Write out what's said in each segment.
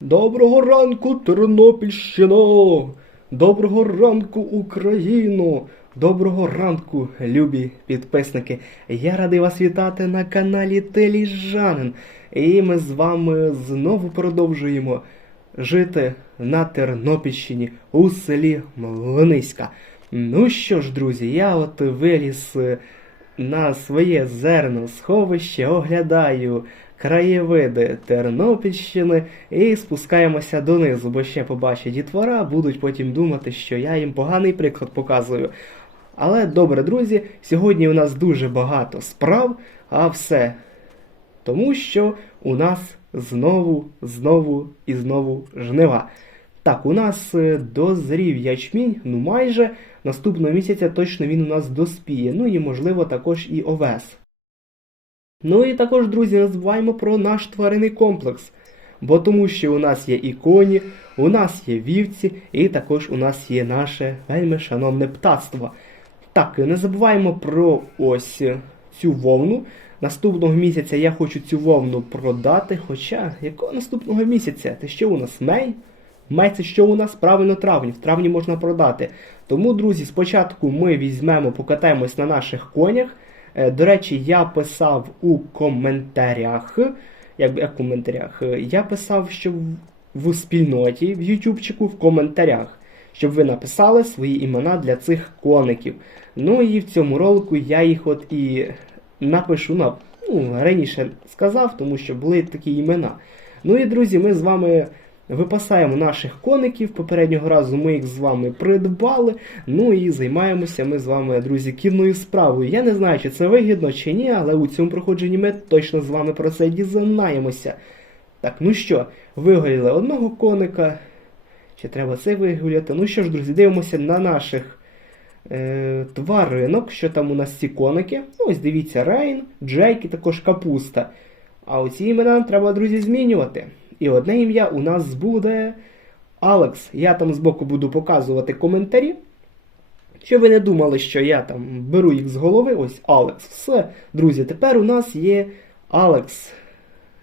Доброго ранку, Тернопільщино! Доброго ранку, Україно! Доброго ранку, любі підписники! Я радий вас вітати на каналі Теліжанин. І ми з вами знову продовжуємо жити на Тернопільщині у селі Млиниська. Ну що ж, друзі, я от виліз на своє зерно сховище, оглядаю краєвиди Тернопільщини і спускаємося донизу, бо ще побачать дітвора, будуть потім думати, що я їм поганий приклад показую. Але добре, друзі, сьогодні у нас дуже багато справ, а все тому, що у нас знову, знову і знову жнива. Так, у нас е, дозрів ячмінь, ну майже наступного місяця точно він у нас доспіє. Ну і можливо також і овес. Ну і також, друзі, не забуваємо про наш тваринний комплекс. Бо тому що у нас є і коні, у нас є вівці, і також у нас є наше вельми шановне птацтво. Так, не забуваємо про ось цю вовну. Наступного місяця я хочу цю вовну продати. Хоча якого наступного місяця? Це що у нас мей? Мей це що у нас? Правильно травні. В травні можна продати. Тому, друзі, спочатку ми візьмемо, покатаємось на наших конях. Е, До речі, я писав у коментарях. Як, як в коментарях? Е, Я писав, що в- спільноті в Ютубчику в коментарях, щоб ви написали свої імена для цих коників. Ну і в цьому ролику я їх от і напишу на ну, раніше сказав, тому що були такі імена. Ну і друзі, ми з вами випасаємо наших коників. Попереднього разу ми їх з вами придбали. Ну і займаємося ми з вами, друзі, кінною справою. Я не знаю, чи це вигідно чи ні, але у цьому проходженні ми точно з вами про це дізнаємося. Так, ну що, вигоріли одного коника. Чи треба це вигуляти? Ну що ж, друзі, дивимося на наших е, тваринок, що там у нас ці коники. Ну, ось дивіться, Рейн, Джейк і також капуста. А оці імена треба, друзі, змінювати. І одне ім'я у нас буде Алекс. Я там збоку буду показувати коментарі. Щоб ви не думали, що я там беру їх з голови, ось Алекс. Все, друзі, тепер у нас є Алекс.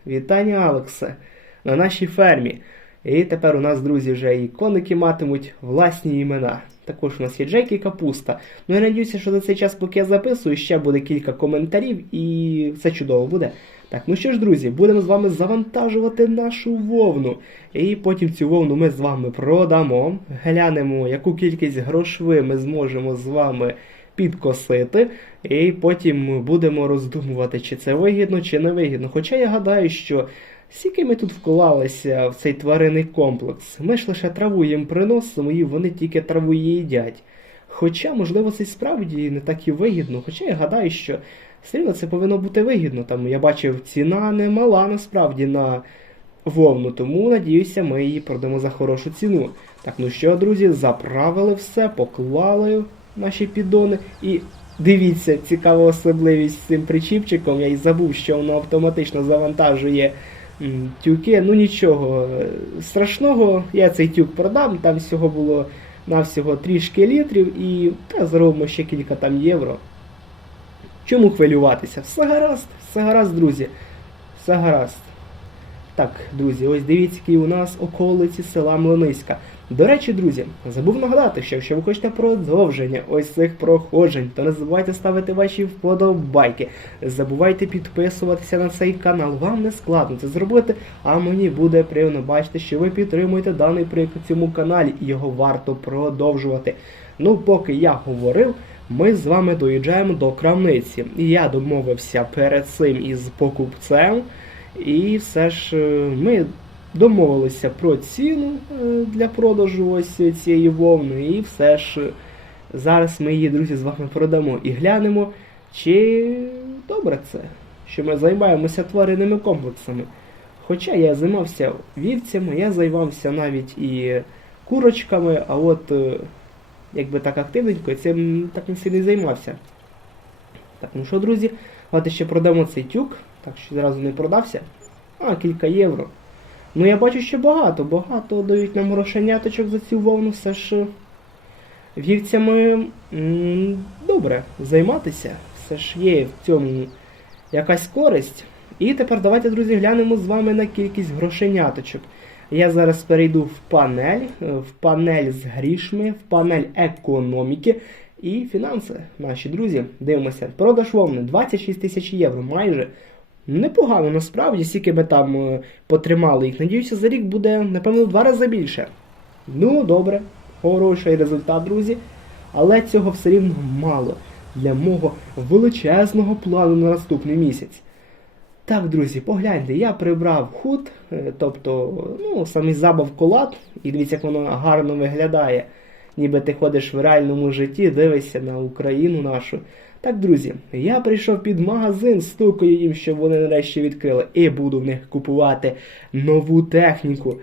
Вітання, Алексе, на нашій фермі. І тепер у нас, друзі, вже і коники матимуть власні імена. Також у нас є Джек і Капуста. Ну я надіюся, що за цей час, поки я записую, ще буде кілька коментарів і все чудово буде. Так, ну що ж, друзі, будемо з вами завантажувати нашу вовну. І потім цю вовну ми з вами продамо. Глянемо, яку кількість грошви ми зможемо з вами підкосити. І потім будемо роздумувати, чи це вигідно, чи не вигідно. Хоча я гадаю, що скільки ми тут вклалися в цей тваринний комплекс. Ми ж лише траву їм приносимо, і вони тільки траву їдять. Хоча, можливо, це й справді не так і вигідно. Хоча я гадаю, що все рівно це повинно бути вигідно. Там я бачив, ціна не мала насправді на вовну, тому надіюся, ми її продамо за хорошу ціну. Так, ну що, друзі, заправили все, поклали наші піддони. І дивіться, цікава особливість з цим причіпчиком. Я й забув, що воно автоматично завантажує тюки. Ну нічого е, страшного, я цей тюк продам, там всього було навсього трішки літрів і та, заробимо ще кілька там євро. Чому хвилюватися? Все гаразд, все гаразд, друзі. Все гаразд. Так, друзі, ось дивіться, які у нас околиці села Млиниська. До речі, друзі, забув нагадати, що якщо ви хочете продовження ось цих проходжень, то не забувайте ставити ваші вподобайки. Забувайте підписуватися на цей канал. Вам не складно це зробити, а мені буде приємно бачити, що ви підтримуєте даний проєкт у цьому каналі і його варто продовжувати. Ну, поки я говорив, ми з вами доїжджаємо до крамниці. І я домовився перед цим із покупцем. І все ж е, ми домовилися про ціну е, для продажу ось цієї вовни, і все ж е, зараз ми її, друзі, з вами продамо і глянемо, чи добре це, що ми займаємося тваринними комплексами. Хоча я займався вівцями, я займався навіть і курочками, а от якби так активненько, я цим так не сильно займався. Так, ну що, друзі, давайте ще продамо цей тюк. Так що зразу не продався. А, кілька євро. Ну я бачу, що багато, багато дають нам грошеняточок за цю вовну, все ж е, вівцями м, добре займатися. Все ж є в цьому якась користь. І тепер давайте, друзі, глянемо з вами на кількість грошеняточок. Я зараз перейду в панель, е, в панель з грішми, в панель економіки і фінанси. Наші друзі, дивимося. Продаж вовни 26 тисяч євро майже. Непогано насправді, скільки ми там е, потримали їх. Надіюся, за рік буде, напевно, два рази більше. Ну, добре, хороший результат, друзі. Але цього все рівно мало для мого величезного плану на наступний місяць. Так, друзі, погляньте, я прибрав худ, е, тобто, ну, самий забав колад, і дивіться, як воно гарно виглядає. Ніби ти ходиш в реальному житті, дивишся на Україну нашу. Так, друзі, я прийшов під магазин, стукаю їм, щоб вони нарешті відкрили, і буду в них купувати нову техніку.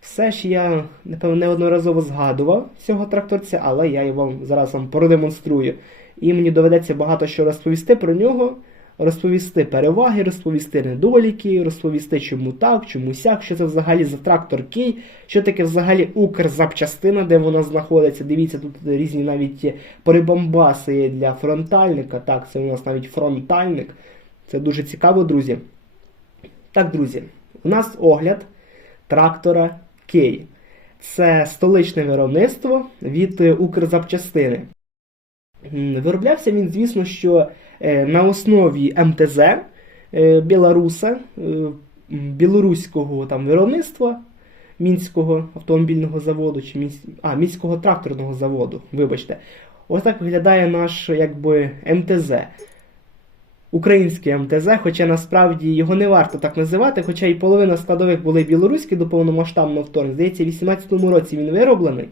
Все ж я, напевно, неодноразово згадував цього тракторця, але я його зараз вам продемонструю. І мені доведеться багато що розповісти про нього, розповісти переваги, розповісти недоліки, розповісти, чому так, чому сяк, що це взагалі за трактор Кей, що таке взагалі Укрзапчастина, де вона знаходиться. Дивіться, тут різні навіть прибамбаси є для фронтальника. Так, це у нас навіть фронтальник. Це дуже цікаво, друзі. Так, друзі, у нас огляд трактора Кей. Це столичне виробництво від Укрзапчастини. Вироблявся він, звісно, що на основі МТЗ е, Білоруса, е, білоруського там виробництва Мінського автомобільного заводу, чи Мінсь... а, Мінського тракторного заводу, вибачте. Ось так виглядає наш якби МТЗ. Українське МТЗ, хоча насправді його не варто так називати, хоча і половина складових були білоруські до повномасштабного вторгнення. Здається, в 18-му році він вироблений.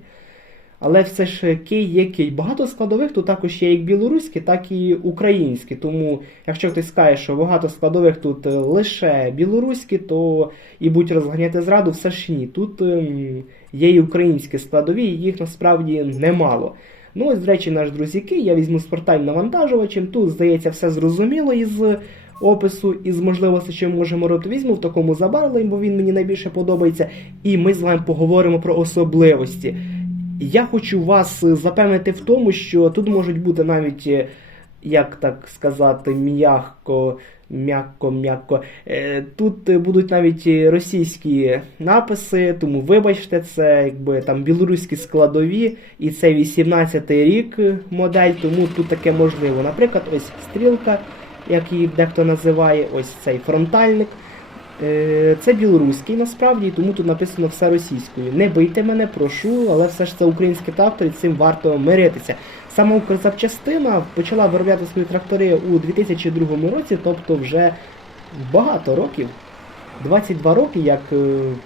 Але все ж Кей є Кей. Багато складових тут також є як білоруські, так і українські. Тому, якщо хтось скаже, що багато складових тут е, лише білоруські, то і будь розганяти зраду, все ж ні. Тут ем, є і українські складові, і їх насправді немало. Ну, ось, до речі, наш друзі Кей, я візьму спортальним навантажувачем. Тут, здається, все зрозуміло із опису, із можливостей, що ми можемо робити. Візьму в такому забарвленні, бо він мені найбільше подобається. І ми з вами поговоримо про особливості. Я хочу вас е, запевнити в тому, що тут можуть бути навіть, е, як так сказати, м'яко, м'яко, м'яко. е, Тут будуть навіть російські написи, тому вибачте, це якби там білоруські складові, і це 18-й рік модель, тому тут таке можливо. Наприклад, ось стрілка, як її дехто називає, ось цей фронтальник. Е, Це білоруський насправді, тому тут написано все російською. Не бийте мене, прошу, але все ж це український трактор, і цим варто миритися. Сама Укрзапчастина почала виробляти свої трактори у 2002 році, тобто вже багато років. 22 роки, як е,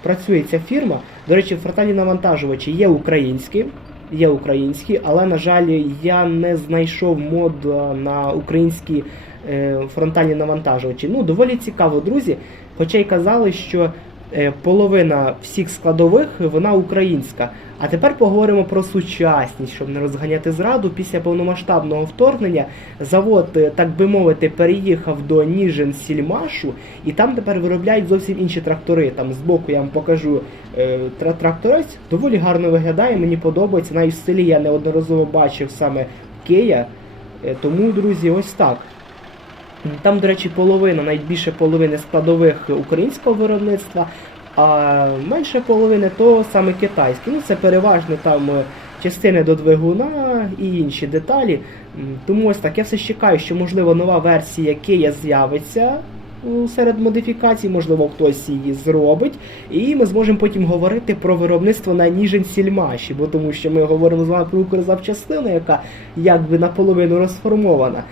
працює ця фірма. До речі, фронтальні навантажувачі є українські, є українські, але, на жаль, я не знайшов мод е, на українські фронтальні навантажувачі. Ну, доволі цікаво, друзі. Хоча й казали, що е, половина всіх складових вона українська. А тепер поговоримо про сучасність, щоб не розганяти зраду. Після повномасштабного вторгнення завод, е, так би мовити, переїхав до Ніжин Сільмашу, і там тепер виробляють зовсім інші трактори. Там збоку я вам покажу е, тракторець. Доволі гарно виглядає, мені подобається. Навіть в селі я неодноразово бачив саме Кея. Тому, друзі, ось так. Там, до речі, половина, навіть більше половини складових українського виробництва, а менше половини то саме китайське. Ну, це переважно там е, частини до двигуна і інші деталі. Тому ось так, я все чекаю, що можливо нова версія Kia з'явиться серед модифікацій, можливо, хтось її зробить. І ми зможемо потім говорити про виробництво на Ніжин Сільмаші, бо тому що ми говоримо з вами про Укрзапчастину, яка якби наполовину розформована.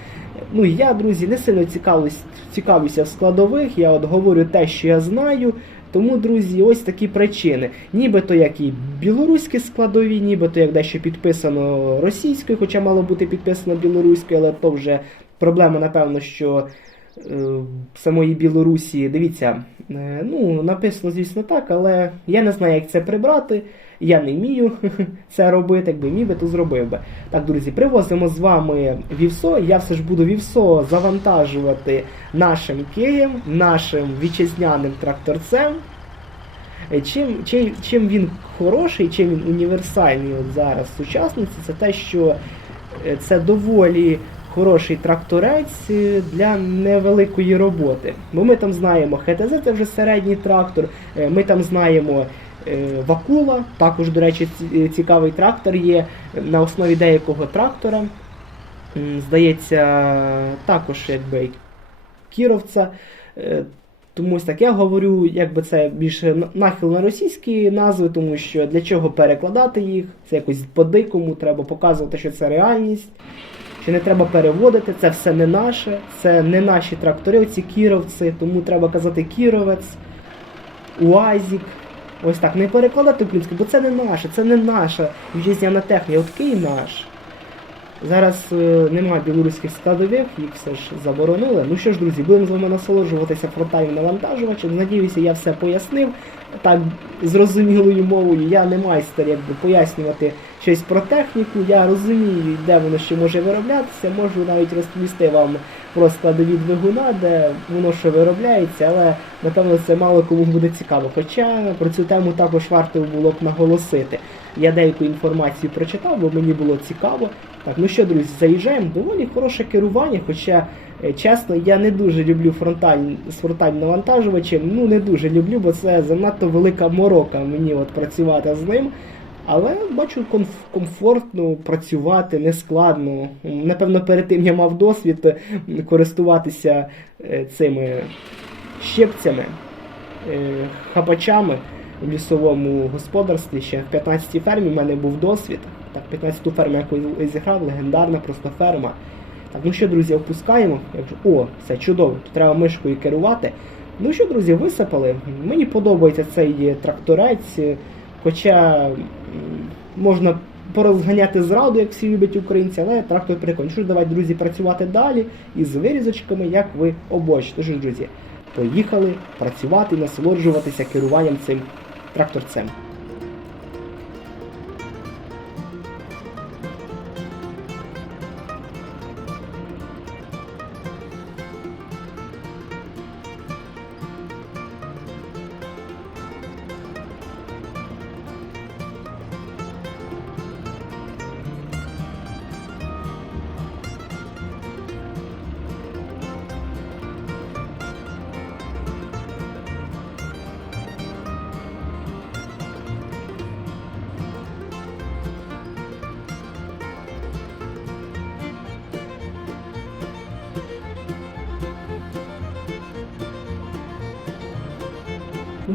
Ну, я, друзі, не сильно цікавлюсь, цікавлюся в складових, я от говорю те, що я знаю. Тому, друзі, ось такі причини. Нібито як і білоруські складові, нібито як дещо підписано російською, хоча мало бути підписано білоруською, але то вже проблема, напевно, що самої Білорусі, дивіться, е, ну, написано, звісно, так, але я не знаю, як це прибрати. Я не вмію це робити, якби міг би, то зробив би. Так, друзі, привозимо з вами вівсо. Я все ж буду вівсо завантажувати нашим києм, нашим вітчизняним тракторцем. Е, Чим, чим, чим він хороший, чим він універсальний от зараз сучасниці, це те, що е, це доволі хороший тракторець е, для невеликої роботи. Бо ми там знаємо ХТЗ, це вже середній трактор, е, ми там знаємо е, Вакула. Також, до речі, цікавий трактор є на основі деякого трактора. Здається, також якби кіровця. Тому так я говорю, якби це більше нахил на російські назви, тому що для чого перекладати їх, це якось по-дикому, треба показувати, що це реальність, що не треба переводити, це все не наше, це не наші трактори, оці кіровці, тому треба казати кіровець, уазік. Ось так, не перекладати українською, бо це не наше, це не наша вітчизняна техніка, от Київ наш. Зараз е, немає білоруських складових, їх все ж заборонили. Ну що ж, друзі, будемо з вами насолоджуватися фронтальним навантажувачем. Надіюся, я все пояснив так зрозумілою мовою. Я не майстер якби пояснювати щось про техніку. Я розумію, де воно ще може вироблятися. Можу навіть розповісти вам про складові двигуна, де воно що виробляється, але напевно це мало кому буде цікаво. Хоча про цю тему також варто було б наголосити. Я деяку інформацію прочитав, бо мені було цікаво. Так, ну що, друзі, заїжджаємо. Доволі хороше керування, хоча, е, чесно, я не дуже люблю фронталь, з фронтальним навантажувачем. Ну, не дуже люблю, бо це занадто велика морока мені от працювати з ним. Але бачу комф- комфортно працювати, не складно. Напевно, перед тим я мав досвід користуватися е, цими щепцями, е, хапачами в лісовому господарстві. Ще в 15-й фермі в мене був досвід. Так, 15-ту ферму я зіграв, легендарна просто ферма. Так, ну що, друзі, опускаємо. Я кажу, О, все чудово, тут треба мишкою керувати. Ну що, друзі, висипали. Мені подобається цей тракторець, хоча можна порозганяти зраду, як всі люблять українці, але трактор прикольний. Що ж, давайте, друзі, працювати далі із вирізочками, як ви обочите. Тож, друзі, поїхали працювати і насолоджуватися керуванням цим тракторцем. Ну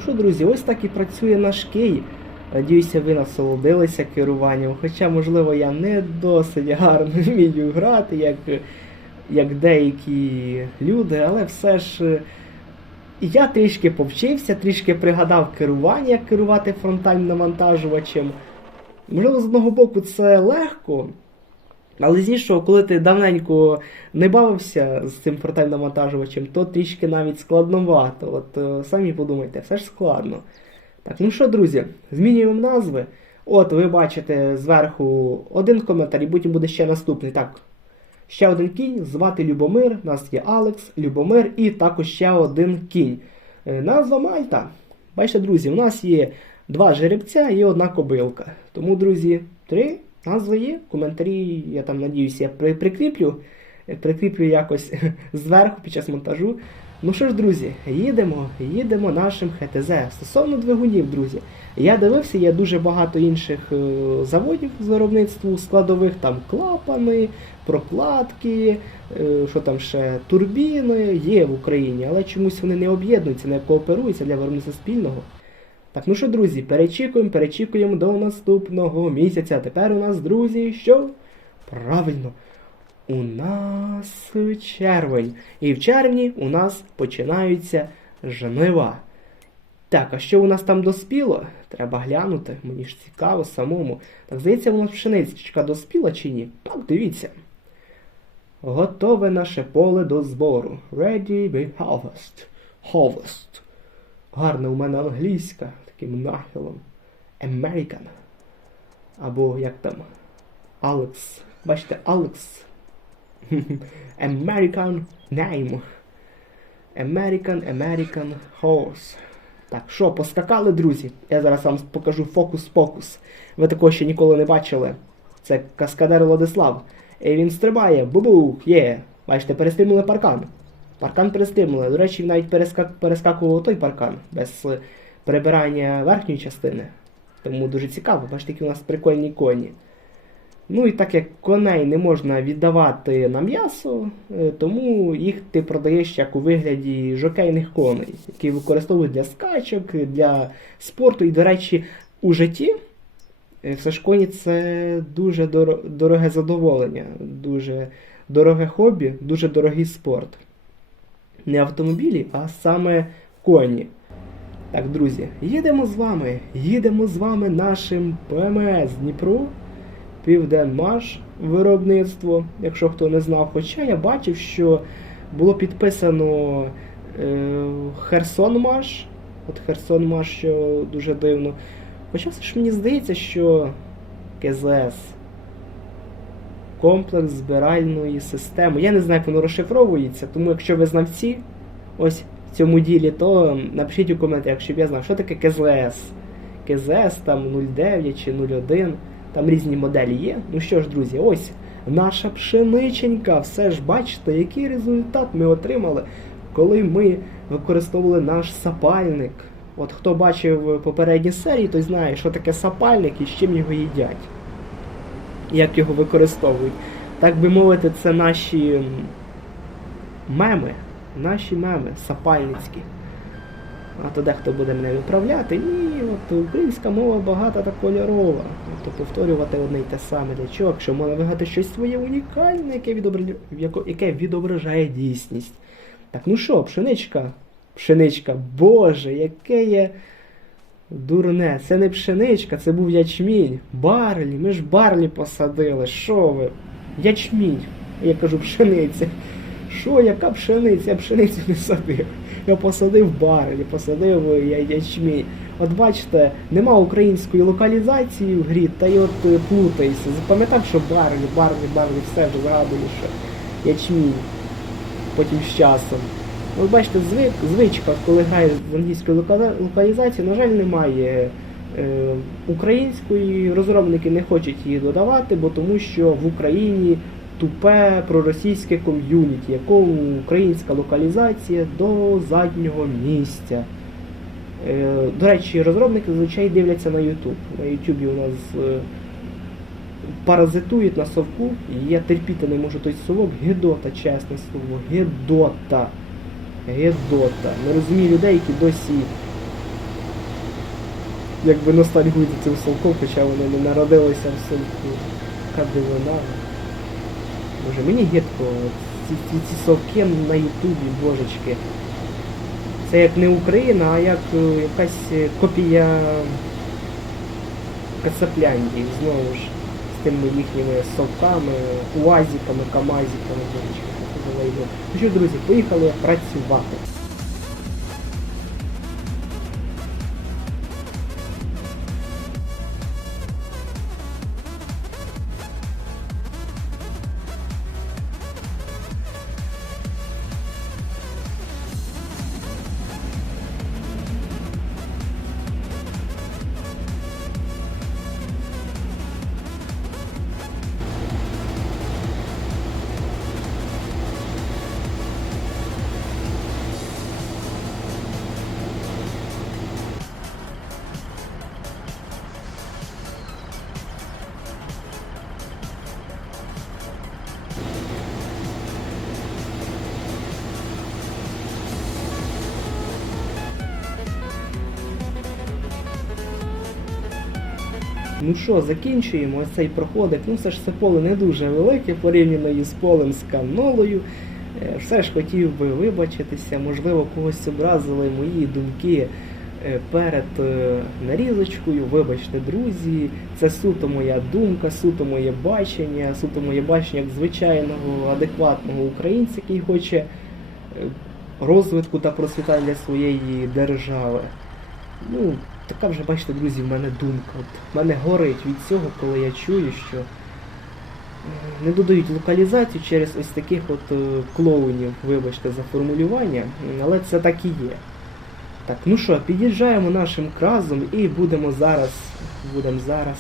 що, друзі, ось так і працює наш Кей. Надіюся, ви насолодилися керуванням. Хоча, можливо, я не досить гарно вмію грати, як, як деякі люди, але все ж е, я трішки повчився, трішки пригадав керування, як керувати фронтальним навантажувачем. Можливо, з одного боку це легко, але з коли ти давненько не бавився з цим фронтальним навантажувачем, то трішки навіть складновато. От е, самі подумайте, все ж складно. Так, ну що, друзі, змінюємо назви. От ви бачите зверху один коментар, і потім буде ще наступний. Так. Ще один кінь, звати Любомир, у нас є Алекс, Любомир і також ще один кінь. Е, Назва Мальта. Бачите, друзі, у нас є два жеребця і одна кобилка. Тому, друзі, три назви є. Коментарі, я там надіюся, я при- прикріплю. Прикріплю якось зверху під час монтажу. Ну що ж, друзі, їдемо, їдемо нашим ХТЗ. Стосовно двигунів, друзі, я дивився, є дуже багато інших е, заводів з виробництву складових, там клапани, прокладки, е, що там ще турбіни є в Україні, але чомусь вони не об'єднуються, не кооперуються для виробництва спільного. Так, ну що, друзі, перечікуємо, перечікуємо до наступного місяця. Тепер у нас, друзі, що? Правильно. У нас червень. І в червні у нас починаються жнива. Так, а що у нас там доспіло? Треба глянути, мені ж цікаво самому. Так, здається, у нас пшеничка доспіла чи ні? Так, дивіться. Готове наше поле до збору. Ready be harvest. Harvest. Гарна у мене англійська, таким нахилом. American. Або як там? Алекс. Бачите, Алекс. American name. American, American horse. Так, що, поскакали, друзі? Я зараз вам покажу фокус-покус. Ви такого ще ніколи не бачили. Це каскадер Владислав. І він стрибає, бубух, є. Бачите, перестрибнули паркан. Паркан перестрибнули. До речі, він навіть перескак... перескакував той паркан без прибирання верхньої частини. Тому дуже цікаво, бачите, які у нас прикольні коні. Ну і так як коней не можна віддавати на м'ясо, е, тому їх ти продаєш як у вигляді жокейних коней, які використовують для скачок, для спорту. І, до речі, у житті е, все ж коні це дуже доро- дороге задоволення, дуже дороге хобі, дуже дорогий спорт. Не автомобілі, а саме коні. Так, друзі, їдемо з вами, їдемо з вами нашим ПМС Дніпро. Південмаш виробництво, якщо хто не знав. Хоча я бачив, що було підписано е, Херсонмаш. От Херсонмаш, що дуже дивно. Хоча все ж мені здається, що КЗС. Комплекс збиральної системи. Я не знаю, як воно розшифровується, тому якщо ви знавці ось цьому ділі, то напишіть у коментарях, щоб я знав, що таке КЗС. КЗС там 09 чи 01. Там різні моделі є. Ну що ж, друзі, ось наша пшениченька. Все ж бачите, який результат ми отримали, коли ми використовували наш сапальник. От хто бачив попередні серії, той знає, що таке сапальник і з чим його їдять. Як його використовують. Так би мовити, це наші меми. Наші меми сапальницькі. А то дехто буде мене виправляти. Ні, от українська мова багата та кольорова. Тобто повторювати одне й те саме для чого, якщо можна вигадати щось своє унікальне, яке відображає, яке відображає дійсність. Так, ну що, пшеничка? Пшеничка, Боже, яке є дурне. Це не пшеничка, це був ячмінь. Барлі, ми ж барлі посадили. Що ви? Ячмінь. Я кажу, пшениця. Що, яка пшениця? Я пшеницю не садив. Я посадив барлі, посадив я- ячмінь. От бачите, нема української локалізації в грі, та й от е, плутаєшся. Запам'ятав, що барлі, барлі, барлі, все вже згадую, що ячмінь. Потім з часом. От бачите, звик, звичка, коли грає з англійської локалізації, на жаль, немає е, української. Розробники не хочуть її додавати, бо тому що в Україні тупе проросійське ком'юніті, якому українська локалізація до заднього місця. Е, До речі, розробники зазвичай дивляться на YouTube. На YouTube у нас е, паразитують на совку, і я терпіти не можу той совок. Гедота, чесне слово, гедота. Гедота. Не розумію людей, які досі якби ностальгують цим совком, хоча вони не народилися в совку. Яка дивина. Боже, мені гидко. Ці, совки на Ютубі, божечки. Це як не Україна, а як е, якась е, копія Кацапляндії, знову ж, з тими їхніми совками, уазіками, камазіками, божечки. Ну друзі, поїхали працювати. Ну що, закінчуємо цей проходик. Ну все ж це поле не дуже велике порівняно із полем з канолою. Е, Все ж хотів би вибачитися, можливо, когось образили мої думки е, перед е, нарізочкою. Вибачте, друзі, це суто моя думка, суто моє бачення, суто моє бачення як звичайного адекватного українця, який хоче розвитку та процвітання своєї держави. Ну, така вже, бачите, друзі, в мене думка. От мене горить від цього, коли я чую, що не додають локалізацію через ось таких от е, клоунів, вибачте за формулювання, але це так і є. Так, ну що, під'їжджаємо нашим кразом і будемо зараз, будемо зараз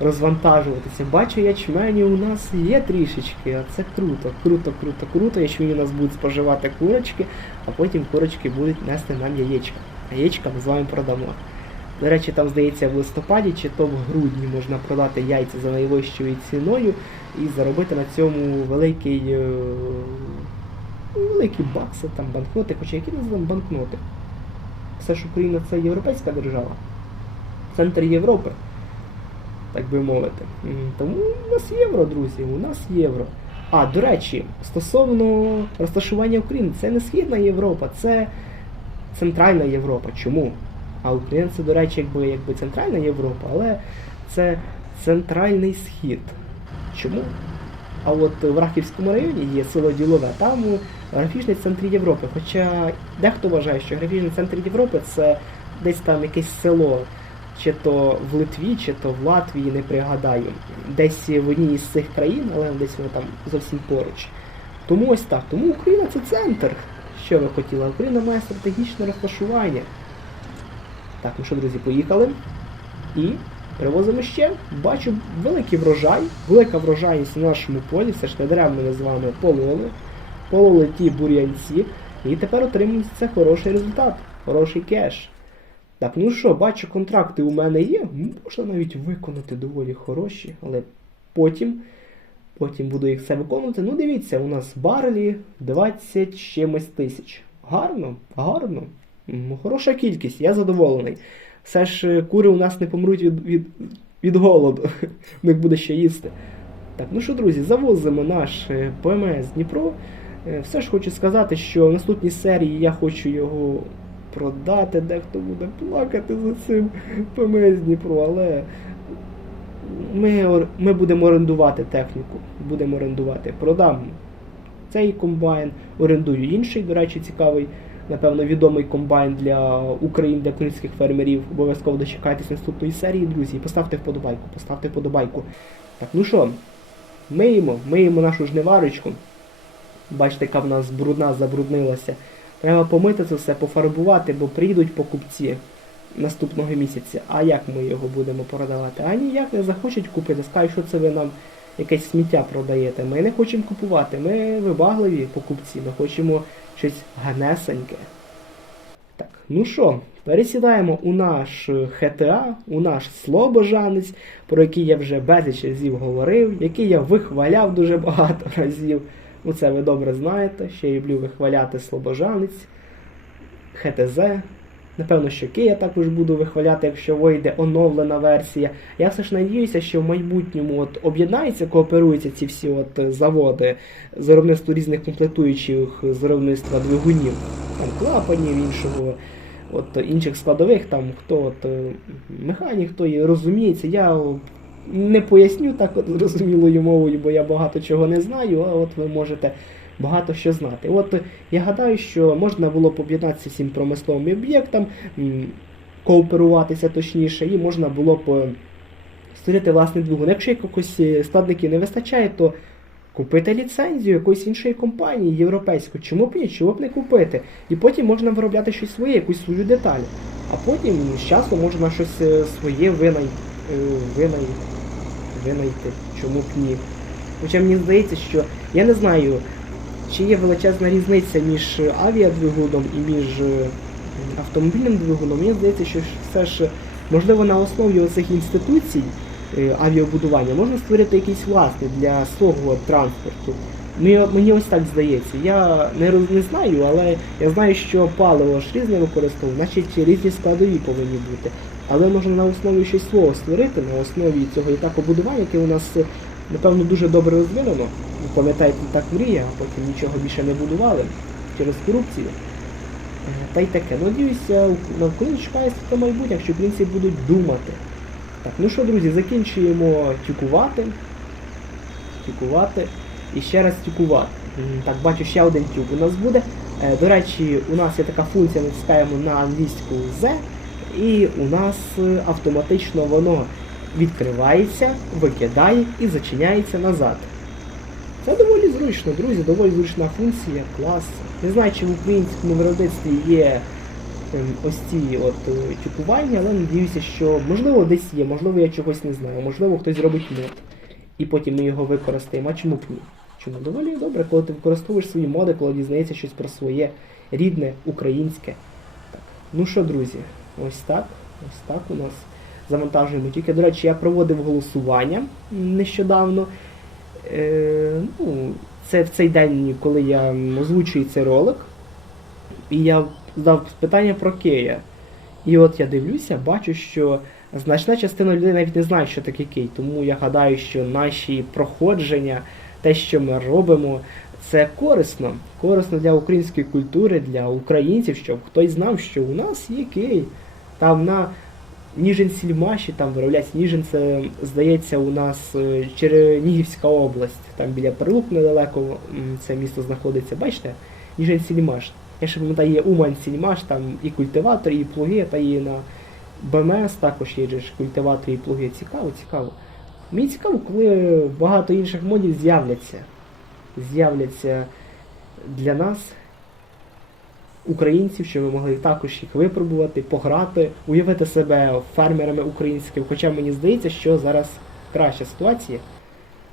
розвантажуватися. Бачу, ячмені у нас є трішечки, а це круто, круто, круто, круто. Ячмені у нас будуть споживати курочки, а потім курочки будуть нести нам яєчка. яєчка ми з вами продамо. До речі, там, здається, в листопаді чи то в грудні можна продати яйця за найвищою ціною і заробити на цьому великий, е, великі бакси, там банкноти, хоча які називаємо банкноти. Все ж Україна це європейська держава, центр Європи, так би мовити. Тому у нас євро, друзі, у нас євро. А, до речі, стосовно розташування України, це не Східна Європа, це Центральна Європа. Чому? А Україна це, до речі, якби, якби Центральна Європа, але це центральний схід. Чому? А от в Рахівському районі є село Ділове, там графічний центр Європи. Хоча дехто вважає, що графічний центр Європи це десь там якесь село, чи то в Литві, чи то в Латвії, не пригадаю. Десь в одній із цих країн, але десь воно там зовсім поруч. Тому ось так. Тому Україна це центр. Що ви хотіли? Україна має стратегічне розташування. Так, ну що, друзі, поїхали. І привозимо ще. Бачу великий врожай, велика врожайність на нашому полі. Все ж не ми з вами пололи. Пололи ті бур'янці. І тепер отримується хороший результат, хороший кеш. Так, ну що, бачу, контракти у мене є. Можна навіть виконати доволі хороші, але потім, потім буду їх все виконувати. Ну, дивіться, у нас барлі 20 чимось тисяч. Гарно, гарно. Хороша кількість, я задоволений. Все ж е, кури у нас не помруть від, від, від голоду. В них буде що їсти. Так, ну що, друзі, завозимо наш е, ПМС Дніпро. Е, Все ж хочу сказати, що в наступній серії я хочу його продати, дехто буде плакати за цим ПМС Дніпро, але ми, ми будемо орендувати техніку. Будемо орендувати. Продам цей комбайн, орендую інший, до речі, цікавий, напевно, відомий комбайн для України, для українських фермерів. Обов'язково дочекайтесь наступної серії, друзі. Поставте вподобайку, поставте вподобайку. Так, ну що, миємо, миємо нашу жниварочку. Бачите, яка в нас брудна забруднилася. Треба помити це все, пофарбувати, бо прийдуть покупці наступного місяця. А як ми його будемо продавати? А ніяк не захочуть купити. Скажуть, що це ви нам якесь сміття продаєте. Ми не хочемо купувати. Ми вибагливі покупці, ми хочемо щось ганесеньке. Так, ну що, пересідаємо у наш е, ХТА, у наш Слобожанець, про який я вже безліч разів говорив, який я вихваляв дуже багато разів. Ну це ви добре знаєте, ще я люблю вихваляти Слобожанець, ХТЗ. Напевно, що я також буду вихваляти, якщо вийде оновлена версія. Я все ж надіюся, що в майбутньому от об'єднаються, кооперуються ці всі от е, заводи з виробництва різних комплектуючих з виробництва двигунів, там клапанів, іншого, от інших складових, там хто от е, механік, хто і розуміється. Я не поясню так от зрозумілою мовою, бо я багато чого не знаю, а от ви можете багато що знати. От е, я гадаю, що можна було б об'єднатися всім промисловим об'єктам, кооперуватися точніше, і можна було б е, створити власний двигун. Якщо якихось е, складників не вистачає, то купити ліцензію якоїсь іншої компанії європейської. Чому б ні? Чому б не купити? І потім можна виробляти щось своє, якусь свою деталь. А потім з часом можна щось своє винай, винай, винайти. Чому б ні? Хоча мені здається, що я не знаю, чи є величезна різниця між авіадвигуном і між е, автомобільним двигуном. Мені здається, що все ж можливо на основі оцих інституцій е, авіабудування можна створити якийсь власний для свого транспорту. Мені, ось так здається. Я не, роз- не знаю, але я знаю, що паливо ж різне використовує, значить різні складові повинні бути. Але можна на основі щось свого створити, на основі цього літакобудування, яке у нас, е, напевно, дуже добре розвинено. Пам'ятаєте, так мрія, а потім нічого більше не будували через корупцію. Е, Та й таке. Надіюся, на коли чекається таке майбутнє, якщо українці будуть думати. Так, ну що, друзі, закінчуємо тюкувати. Тюкувати. І ще раз тюкувати. Так, бачу, ще один тюк у нас буде. Е, До речі, у нас є така функція, ми натискаємо на англійську Z, і у нас е, автоматично воно відкривається, викидає і зачиняється назад. Це доволі зручно, друзі, доволі зручна функція, клас. Не знаю, чи в українському виробництві є ем, ось ці от е, але надіюся, що можливо десь є, можливо я чогось не знаю, можливо хтось зробить мод. І потім ми його використаємо. А чому б ні? Чому доволі добре, коли ти використовуєш свої моди, коли дізнається щось про своє рідне, українське. Так. Ну що, друзі, ось так. Ось так у нас завантажуємо. Тільки, до речі, я проводив голосування нещодавно. Е, ну, це в цей день, коли я озвучую цей ролик. І я задав питання про Кея. І от я дивлюся, бачу, що значна частина людей навіть не знає, що таке Кей. Тому я гадаю, що наші проходження, те, що ми робимо, це корисно. Корисно для української культури, для українців, щоб хтось знав, що у нас є Кей. Там на Ніжин-Сільмаші, там виробляється Ніжин, це здається у нас е, Чернігівська область, там біля Прилук недалеко це місто знаходиться. Бачите? Ніжин-Сільмаш. Я ще пам'ятаю, є Умань-Сільмаш, там і культиватор, і плуги, та є на БМС також є культиватор і плуги. Цікаво, цікаво. Мені цікаво, коли багато інших модів з'являться. З'являться для нас українців, щоб ми могли також їх випробувати, пограти, уявити себе фермерами українськими. Хоча мені здається, що зараз краща ситуація.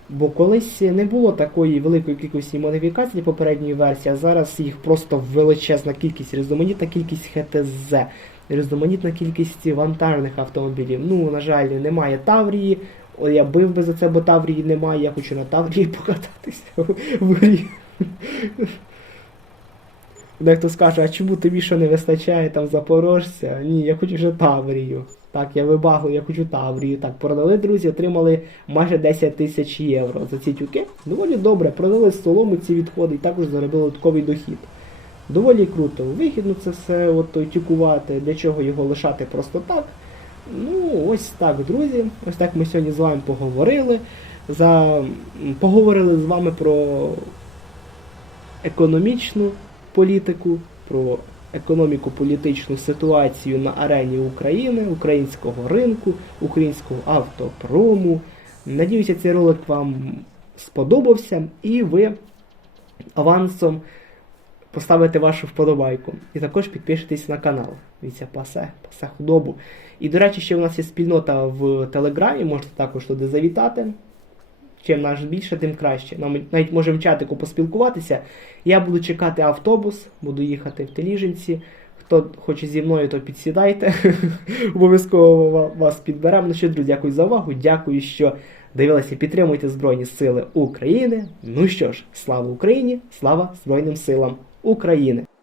Бо колись не було такої великої кількості модифікацій попередньої версії, а зараз їх просто величезна кількість, різноманітна кількість ХТЗ, різноманітна кількість вантажних автомобілів. Ну, на жаль, немає Таврії. Я бив би за це, бо Таврії немає, я хочу на Таврії покататися в грі. Дехто скаже, а чому тобі що не вистачає там запорожця? Ні, я хочу вже Таврію. Так, я вибагли, я хочу Таврію. Так, продали, друзі, отримали майже 10 тисяч євро за ці тюки. Доволі добре, продали солому ці відходи і також заробили додатковий дохід. Доволі круто. Вигідно це все от, тюкувати, для чого його лишати просто так. Ну, ось так, друзі. Ось так ми сьогодні з вами поговорили. За... Поговорили з вами про економічну політику, про економіко-політичну ситуацію на арені України, українського ринку, українського автопрому. Надіюся, цей ролик вам сподобався і ви авансом поставите вашу вподобайку. І також підпишитесь на канал. Дивіться, пасе, пасе худобу. І, до речі, ще у нас є спільнота в Телеграмі, можете також туди завітати. Чим нас більше, тим краще. Нам навіть можемо чатику поспілкуватися. Я буду чекати автобус, буду їхати в Теліжинці. Хто хоче зі мною, то підсідайте. Обов'язково вас підберемо. Ну що, друзі, дякую за увагу. Дякую, що дивилися, підтримуйте Збройні Сили України. Ну що ж, слава Україні! Слава Збройним силам України!